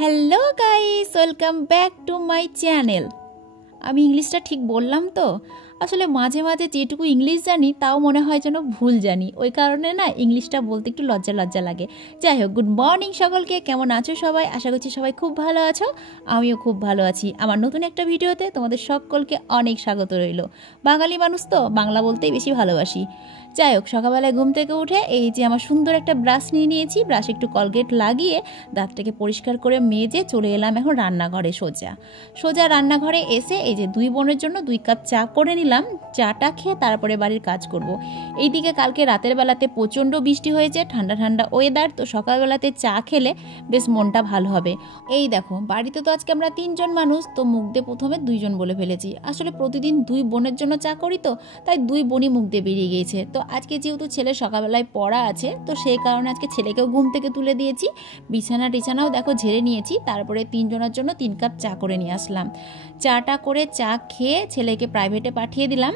Hello guys, welcome back to my channel. আমি ইংলিশটা ঠিক বললাম তো? আসলে মাঝে মাঝে যেটুকু ইংলিশ জানি তাও মনে হয় যেন ভুল জানি, ওই কারণে না ইংলিশটা বলতে একটু লজ্জা লজ্জা লাগে। যাই হোক, গুড মর্নিং সকলকে, কেমন আছো সবাই? আশা করছি সবাই খুব ভালো আছো, আমিও খুব ভালো আছি। আমার নতুন একটা ভিডিওতে তোমাদের সকলকে অনেক স্বাগত রইল। বাঙালি মানুষ তো বাংলা বলতেই বেশি ভালোবাসি। যাই হোক, সকালবেলায় ঘুম থেকে উঠে এই যে আমার সুন্দর একটা ব্রাশ নিয়ে নিয়েছি, ব্রাশে একটু কলগেট লাগিয়ে দাঁতটাকে পরিষ্কার করে মেজে চলে এলাম এখন রান্নাঘরে। সোজা রান্নাঘরে এসে এই যে দুই বোনের জন্য 2 কাপ চা করে নিলাম। চাটা খেয়ে তারপরে বাড়ির কাজ করব। এইদিকে কালকে রাতের বেলাতে প্রচণ্ড বৃষ্টি হয়েছে, ঠান্ডা ঠান্ডা ওয়েদার, তো সকালবেলাতে চা খেলে বেশ মনটা ভালো হবে। এই দেখো, বাড়িতে তো আজকে আমরা 3 জন মানুষ, তো মুখ দিয়ে প্রথমে 2 জন বলে ফেলেছি। আসলে প্রতিদিন 2 বোনের জন্য চা করি, তো তাই 2 বোনই মুখ দিয়ে বেরিয়ে গিয়েছে। তো আজকে যেহেতু ছেলে সকালবেলায় পড়া আছে, তো সেই কারণে আজকে ছেলেকেও ঘুম থেকে তুলে দিয়েছি, বিছানাও দেখো ঝেড়ে নিয়েছি, তারপরে 3 জনের জন্য 3 কাপ চা করে নিয়ে আসলাম। চাটা করে চা খেয়ে ছেলেকে প্রাইভেটে পাঠিয়ে দিলাম,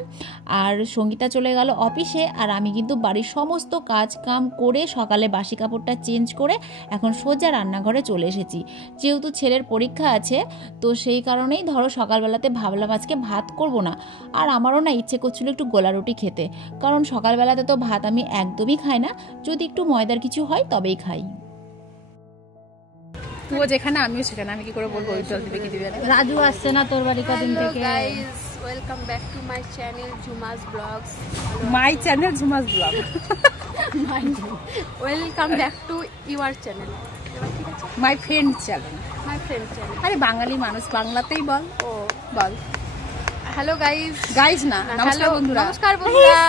আর সঙ্গীতা চলে গেল অফিসে। আর আমি কিন্তু বাড়ির সমস্ত কাজ কাম করে সকালে বাসি কাপড়টা চেঞ্জ করে এখন সোজা রান্নাঘরে চলে এসেছি। যেহেতু ছেলের পরীক্ষা আছে, তো সেই কারণেই ধরো সকালবেলাতে ভাবলাম আজকে ভাত করব না। আর আমারও না ইচ্ছে করছিল একটু গোলা রুটি খেতে, কারণ সকালবেলাতে তো ভাত আমি একদমই খাই না, যদি একটু ময়দার কিছু হয় তবেই খাই। তুইও যেখানে আমিও সেখানে, আমি কি করে বলবো ওই জল দিবে কি দিবে না। রাজু আসছে না তোর বাড়ি কদিন থেকে? Guys, welcome back to my channel Jhuma's blogs. My channel Jhuma's blog. Welcome back to your channel. My friend channel. My friend channel. আরে বাঙালি মানুষ, বাংলাতেই বল। ও বল। Hello guys. গাইস না, নমস্কার বন্ধুরা। নমস্কার বন্ধুরা,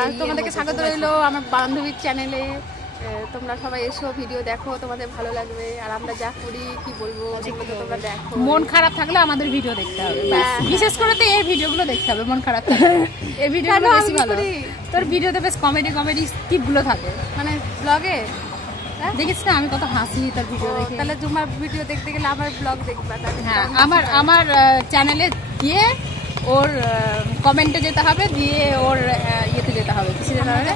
আর তোমাদেরকে স্বাগত রইলো আমার বান্ধবীর চ্যানেলে। তোমরা সবাই এসো, ভিডিও দেখো, তোমাদের ভালো লাগবে। আর আমরা যা করি কি বলবো, যেগুলো তো তোমরা দেখো। মন খারাপ থাকলে আমাদের ভিডিও দেখতে হবে, বিশেষ করে তো এই ভিডিওগুলো দেখতে হবে। মন খারাপ থাকলে এই ভিডিওগুলো বেশি ভালো। তোর ভিডিওতে বেশ কমেডি স্কিপগুলো থাকে, মানে ব্লগে দেখিস না আমি কত হাসি তোর ভিডিও দেখে। তাহলে তোমার ভিডিও দেখতে গেলে আমার ব্লগ দেখবা। হ্যাঁ, আমার চ্যানেলে গিয়ে ওর কমেন্টে যেতে হবে, দিয়ে ওর ইয়েতে যেতে হবে, কিছু যেতে হবে,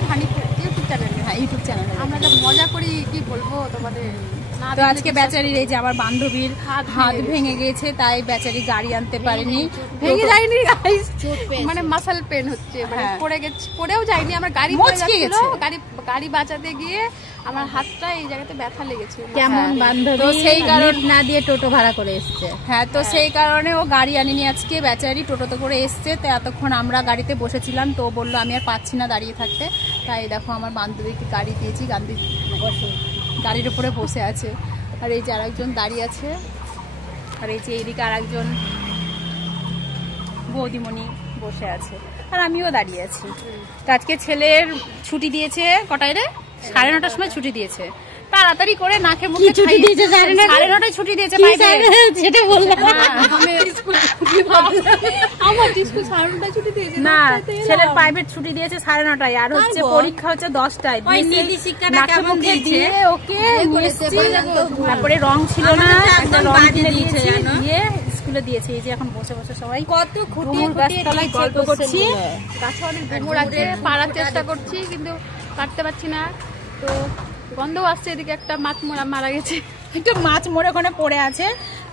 ইউটিউব চ্যানেলে। হ্যাঁ, ইউটিউব চ্যানেলে। আমরা যা মজা করি কি বলবো তোমাদের। তো আজকে বেচারির এই যে আমার বান্ধবীর হাত ভেঙে গেছে, তাই বেচারি গাড়ি আনতে পারেনি। ভেঙে যায়নি গাইস, মানে মাসল পেন হচ্ছে, মানে পড়েও যায়নি, আমার গাড়ি মচকে গেছে। গাড়ি বাঁচাতে গিয়ে আমার হাতটা এই জায়গাতে ব্যথা লেগেছে। কেমন বান্ধবী, তো সেই কারণ না দিয়ে টোটো ভাড়া করে এসছে। হ্যাঁ, তো সেই কারণে ও গাড়ি আনিনি আজকে, বেচারি টোটোতে করে এসছে। তো এতক্ষণ আমরা গাড়িতে বসেছিলাম, তো বললো আমি আর পাচ্ছি না দাঁড়িয়ে থাকতে, তাই দেখো আমার বান্ধবীকে গাড়ি দিয়েছি, গাড়ির উপরে বসে আছে। আর এই যে আরেকজন দাঁড়িয়ে আছে, আর এই যে এইদিকে আরেকজন বৌদিমণি বসে আছে, আর আমিও দাঁড়িয়ে আছি। তো আজকে ছেলের ছুটি দিয়েছে, কটায় রে? 9:30টার সময় ছুটি দিয়েছে। তাড়াতাড়ি করে নাকে মুখে ছুটি দিয়েছে? 9:30টায় ছুটি দিয়েছে। সেটা বললাম না, ছেলের প্রাইভেট ছুটি দিয়েছে 9:30টায়, আর হচ্ছে পরীক্ষা হচ্ছে 10টায়। তারপরে রং ছিল না, একটা রং কিনে দিয়েছে, দিয়ে স্কুলে দিয়েছে। এই যে এখন বসে বসে সবাই কত গাছতলায় গল্প করছি। গাছে অনেক ডুমুর আছে, পাড়ার চেষ্টা করছি কিন্তু কাটতে পারছি না। তো গন্ধ আসছে, এদিকে একটা মাছ মারা গেছে, একটা মাছ মরে ওখানে পড়ে আছে,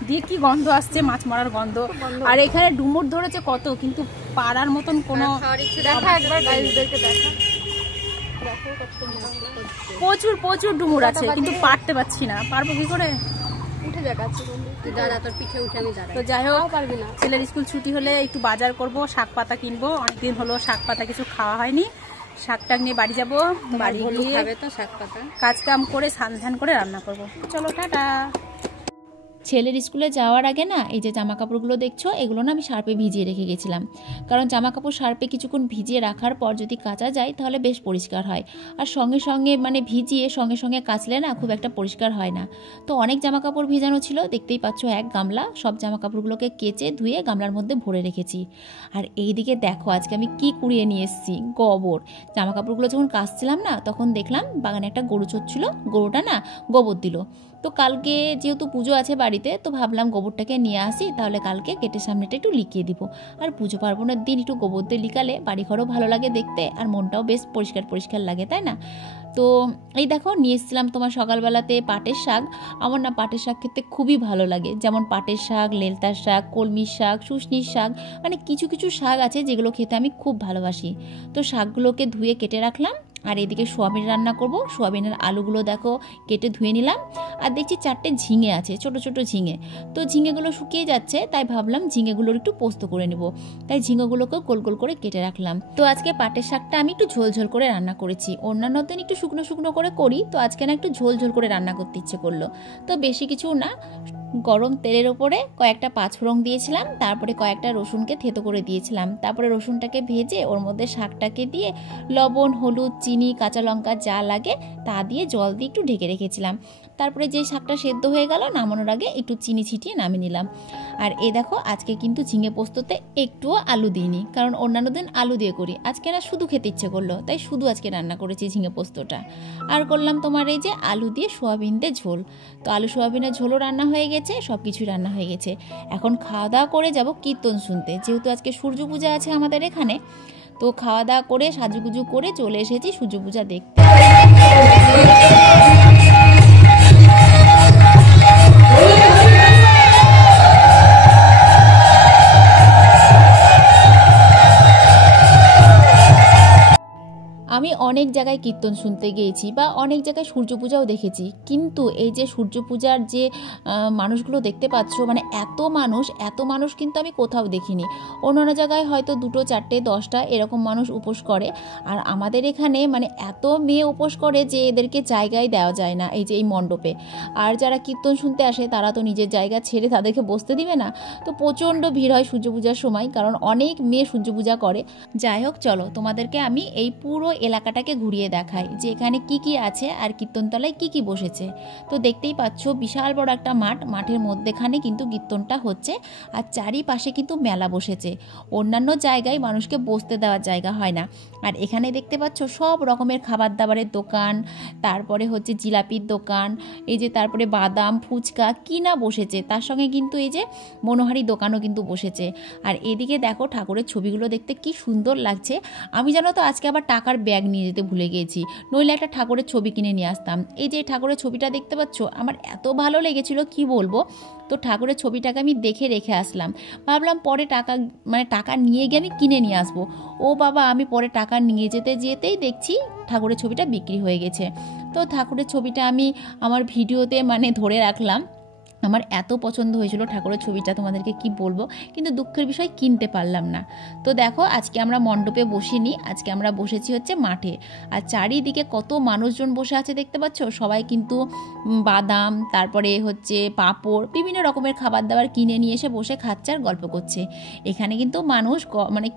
দিয়ে কি গন্ধ আসছে, মাছ মরার গন্ধ। আর এখানে ডুমুর ধরেছে কত, কিন্তু পাড়ার মতন কোনো দেখা একবার গাইজদেরকে দেখা। প্রচুর ডুমুর আছে, কিন্তু পারতে পারছি না, পারবো কি করে? উঠে দেখাচ্ছি দাদা, তোর পিঠে উঠে আমি দাঁড়াই। তো যাই হোক, পারবি না। ছেলের স্কুল ছুটি হলে একটু বাজার করব, শাক পাতা কিনবো, অনেকদিন হলো শাক পাতা কিছু খাওয়া হয়নি। শাকটা নিয়ে বাড়ি যাবো, বাড়ি গিয়ে তো শাক পাতা কাজ কাম করে স্নান ধ্যান করে রান্না করবো। চলো, টাটা। ছেলের স্কুলে যাওয়ার আগে না এই যে জামা কাপড়গুলো দেখছো, এগুলো না আমি সার্পে ভিজিয়ে রেখে গেছিলাম, কারণ জামা কাপড় সার্পে কিছুক্ষণ ভিজিয়ে রাখার পর যদি কাচা যায় তাহলে বেশ পরিষ্কার হয়। আর সঙ্গে সঙ্গে মানে ভিজিয়ে সঙ্গে সঙ্গে কাচলে না খুব একটা পরিষ্কার হয় না। তো অনেক জামা কাপড় ভিজানো ছিল, দেখতেই পাচ্ছ 1 গামলা, সব জামা কাপড়গুলোকে কেচে ধুয়ে গামলার মধ্যে ভরে রেখেছি। আর এই দিকে দেখো আজকে আমি কি কুড়িয়ে নিয়ে এসেছি, গোবর। জামা কাপড়গুলো যখন কাচছিলাম না, তখন দেখলাম বাগানে একটা গরু চড়ছিল, গরুটা না গোবর দিল। তো কালকে যেহেতু পুজো আছে বাড়িতে, তো ভাবলাম গোবরটাকে নিয়ে আসি, তাহলে কালকে গেটের সামনেটা একটু লিখিয়ে দিব। আর পুজো পার্বণের দিন একটু গোবর দিয়ে লিখালে বাড়িঘরও ভালো লাগে দেখতে, আর মনটাও বেশ পরিষ্কার পরিষ্কার লাগে, তাই না? তো এই দেখো নিয়ে এসেছিলাম তোমার সকালবেলাতে পাটের শাক। আমার না পাটের শাক খেতে খুবই ভালো লাগে, যেমন পাটের শাক, লেলতার শাক, কলমির শাক, শুশনির শাক, মানে কিছু কিছু শাক আছে যেগুলো খেতে আমি খুব ভালোবাসি। তো শাকগুলোকে ধুয়ে কেটে রাখলাম, আর এদিকে সোয়াবিন রান্না করব। সোয়াবিনের আলুগুলো দেখো কেটে ধুয়ে নিলাম, আর দেখছি 4টে ঝিঙে আছে, ছোট ছোট ঝিঙে। তো ঝিঙেগুলো শুকিয়ে যাচ্ছে, তাই ভাবলাম ঝিঙেগুলোর একটু পোস্ত করে নেব, তাই ঝিঙেগুলোকেও গোল গোল করে কেটে রাখলাম। তো আজকে পাটের শাকটা আমি একটু ঝোল ঝোল করে রান্না করেছি, অন্যান্য দিন একটু শুকনো শুকনো করে করি, তো আজকে না একটু ঝোল ঝোল করে রান্না করতে ইচ্ছে করলো। তো বেশি কিছু না, গরম তেলের ওপরে কয়েকটা পাঁচফোড়ন দিয়েছিলাম, তারপরে কয়েকটা রসুনকে থেতো করে দিয়েছিলাম, তারপরে রসুনটাকে ভেজে ওর মধ্যে শাকটাকে দিয়ে লবণ, হলুদ, চিনি, কাঁচা লঙ্কা যা লাগে তা দিয়ে জল দিয়ে একটু ঢেকে রেখেছিলাম। তারপরে যে শাকটা সেদ্ধ হয়ে গেল, নামানোর আগে একটু চিনি ছিটিয়ে নামিয়ে নিলাম। আর এই দেখো আজকে কিন্তু ঝিঙে পোস্ততে একটুও আলু দিইনি, কারণ অন্যান্য দিন আলু দিয়ে করি, আজকে না শুধু খেতে ইচ্ছে করলো, তাই শুধু আজকে রান্না করেছি ঝিঙে পোস্তটা। আর করলাম তোমার এই যে আলু দিয়ে সোয়াবিন দিয়ে ঝোল। তো আলু সোয়াবিনের ঝোলও রান্না হয়ে গেছে, সব কিছুই রান্না হয়ে গেছে। এখন খাওয়া দাওয়া করে যাব কীর্তন শুনতে, যেহেতু আজকে সূর্য পূজা আছে আমাদের এখানে। তো খাওয়া দাওয়া করে সাজুগুজু করে চলে এসেছি সূর্য পূজা দেখতে। আমি অনেক জায়গায় কীর্তন শুনতে গিয়েছি বা অনেক জায়গায় সূর্য পূজাও দেখেছি, কিন্তু এই যে সূর্য পূজার যে মানুষগুলো দেখতে পাচ্ছ, মানে এত মানুষ কিন্তু আমি কোথাও দেখিনি। অন্যান্য জায়গায় হয়তো 2, 4, 10টা এরকম মানুষ উপোস করে, আর আমাদের এখানে মানে এত মেয়ে উপোস করে যে এদেরকে জায়গায় দেওয়া যায় না এই যে এই মণ্ডপে। আর যারা কীর্তন শুনতে আসে তারা তো নিজের জায়গা ছেড়ে তাদেরকে বসতে দিবে না, তো প্রচণ্ড ভিড় হয় সূর্য পূজার সময়, কারণ অনেক মেয়ে সূর্য পূজা করে। যাই হোক, চলো তোমাদেরকে আমি এই পুরো এলাকাটাকে ঘুরিয়ে দেখাই যে এখানে কি কি আছে আর কীর্তনতলায় কি কি বসেছে। তো দেখতেই পাচ্ছ বিশাল বড় একটা মাঠ, মাঠের মধ্যেখানে কিন্তু কীর্তনটা হচ্ছে, আর চারিপাশে কিন্তু মেলা বসেছে। অন্যান্য জায়গায় মানুষকে বসতে দেওয়ার জায়গা হয় না, আর এখানে দেখতে পাচ্ছ সব রকমের খাবার দাবারের দোকান, তারপরে হচ্ছে জিলাপির দোকান, এই যে তারপরে বাদাম, ফুচকা কি না বসেছে, তার সঙ্গে কিন্তু এই যে মনোহারি দোকানও কিন্তু বসেছে। আর এদিকে দেখো ঠাকুরের ছবিগুলো দেখতে কি সুন্দর লাগছে। আমি জানো তো আজকে আবার টাকার ব্যাগ নিয়ে যেতে ভুলে গিয়েছি, নইলে একটা ঠাকুরের ছবি কিনে নিয়ে আসতাম। এই যে ঠাকুরের ছবিটা দেখতে পাচ্ছ, আমার এত ভালো লেগেছিল কি বলবো। তো ঠাকুরের ছবিটাকে আমি দেখে রেখে আসলাম, ভাবলাম পরে টাকা নিয়ে গিয়ে আমি কিনে নিয়ে আসবো। ও বাবা, আমি পরে টাকা নিয়ে যেতেই দেখছি ঠাকুরের ছবিটা বিক্রি হয়ে গেছে। তো ঠাকুরের ছবিটা আমি আমার ভিডিওতে ধরে রাখলাম, আমার এত পছন্দ হয়েছিল ঠাকুরের ছবিটা, তোমাদেরকে কি বলবো, কিন্তু দুঃখের বিষয় কিনতে পারলাম না। তো দেখো আজকে আমরা মণ্ডপে বসিনি, আজকে আমরা বসেছি হচ্ছে মাঠে, আর চারিদিকে কত মানুষজন বসে আছে দেখতে পাচ্ছ। সবাই কিন্তু বাদাম, তারপরে হচ্ছে পাঁপড়, বিভিন্ন রকমের খাবার দাবার কিনে নিয়ে এসে বসে খাচ্ছে আর গল্প করছে। এখানে কিন্তু মানুষ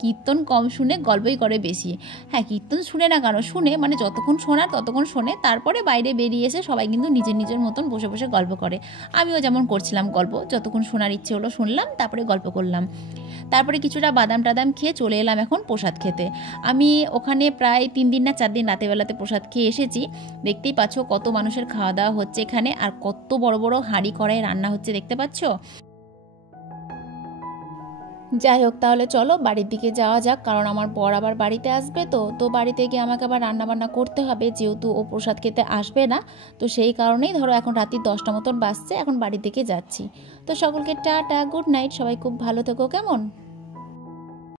কীর্তন কম শুনে গল্পই করে বেশি। হ্যাঁ, কীর্তন শুনে না কেন, শুনে যতক্ষণ শোনার ততক্ষণ শোনে, তারপরে বাইরে বেরিয়ে এসে সবাই কিন্তু নিজের নিজের মতন বসে বসে গল্প করে। আমিও যেমন করছিলাম গল্প, যতক্ষণ শোনার ইচ্ছে হলো শুনলাম, তারপরে গল্প করলাম। তারপরে কিছুটা বাদাম টাদাম খেয়ে চলে এলাম এখন প্রসাদ খেতে। আমি ওখানে প্রায় 3 দিন না 4 দিন রাতেবেলাতে প্রসাদ খেয়ে এসেছি। দেখতেই পাচ্ছ কত মানুষের খাওয়া দাওয়া হচ্ছে এখানে, আর কত বড় বড় হাঁড়ি কড়াই রান্না হচ্ছে দেখতে পাচ্ছ। যাই হোক, তাহলে চলো বাড়ির দিকে যাওয়া যাক, কারণ আমার বর আবার বাড়িতে আসবে। তো বাড়িতে গিয়ে আমাকে আবার রান্নাবান্না করতে হবে, যেহেতু ও প্রসাদ খেতে আসবে না। তো সেই কারণেই ধরো এখন রাত্রি 10টা মতন বাজছে, এখন বাড়ির দিকে যাচ্ছি। তো সকলকে টাটা, গুড নাইট, সবাই খুব ভালো থেকো, কেমন।